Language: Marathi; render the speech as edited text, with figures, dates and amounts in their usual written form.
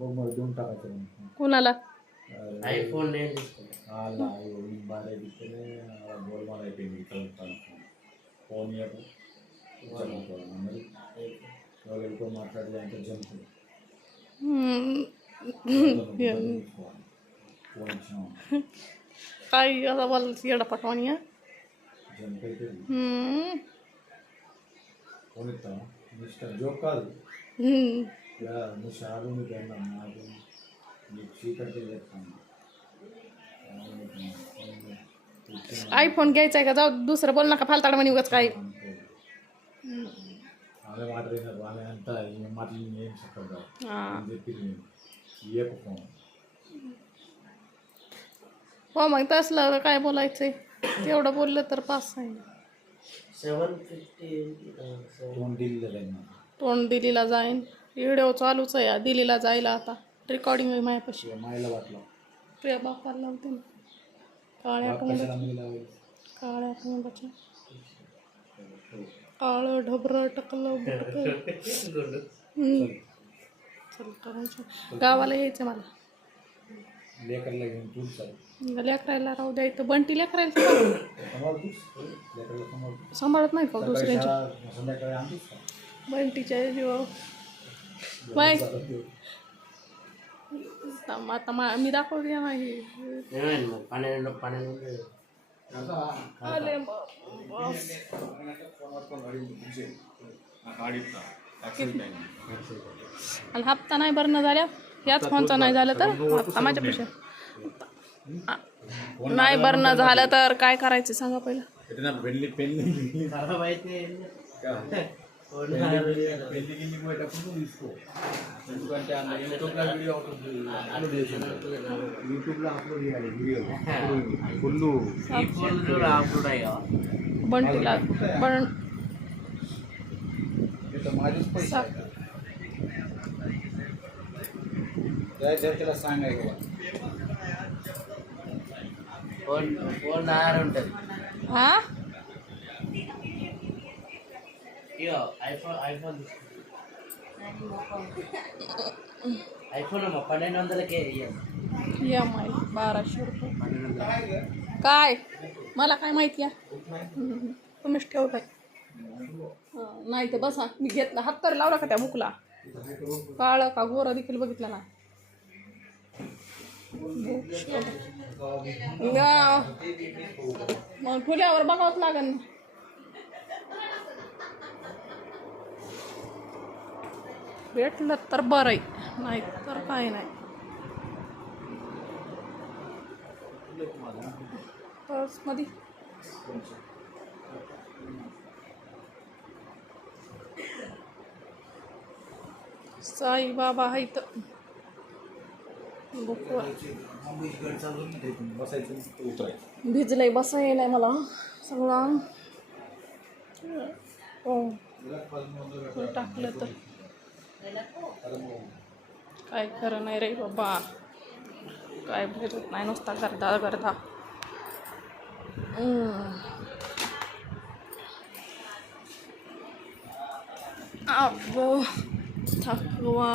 बघ मला देऊन टाकायचं कुणाला आयफोन नाही आला एवढी बारे दिसते बोल मला येते फोन येतो माట్లాडले ಅಂತ ಜಂಪ್ काय आता बोल येडा पटवाणी జంప్ అయితే फोन इस्ता मिस्टर जोक కాదు యా నీ షాలు నీ పెన్న నాకు నీ చీకటి చేస్తాను आयफोन घ्यायचा आहे का जाऊ दुसरं बोल नका फालताड म्हणे उगाच काय आम्ही मात्र आम्ही अंता माटली ఏం చెప్పదా చెప్పింది एक फोन हो मग तसलं काय बोलायचंय तेवढं बोललं तर पास आहे 750 फोन दिलेला त्यांना तोंड दिल्लीला जाईन व्हिडिओ चालूच आहे दिल्लीला जायला आता रेकॉर्डिंग आहे माझ्यापाशी मायला वाटलं प्रिया बापाला लावते ना काळ्या कमंडाच्या काळं ढबरं टकलं गावाला यायचं मला लेकरला घेऊन तूच चाल लेकरायला राहू द्यायचं बंटी लेकरायला सांभाळत नाही का दुसऱ्यांच्या संध्याकाळी आणतोस का बंटीच्या जीवा बाय आता मी दाखवते नाही आले आणि हप्ता नाही भरणं झाल्या याच फोनचा नाही झालं तर हप्ता माझ्या पैसे नाही भरणं झालं तर काय करायचं सांगा पहिलं बंटीला पण त्याला सांगायचं फोन ఉంటుంది हा ఐఫోన్ 1200కే EMI 1200 रुपये काय मला काय माहिती आहे तुम्हीच ठेवताय नाही तर बसा मी घेतला हात तर लावला का त्या बुकला काळं का गोरा देखील बघितलं ना मग ठुल्यावर बघावंच लागेल ना भेटलं तर बरं आहे नाही तर काय नाही पर्समध्ये साई बाबा आहेत भिजलंय बसाय नाही मला सगळं टाकलं तर काय खरं नाही रे बाबा काय भेटत नाही नुसता गर्दा गर्दा अब्बो थकवा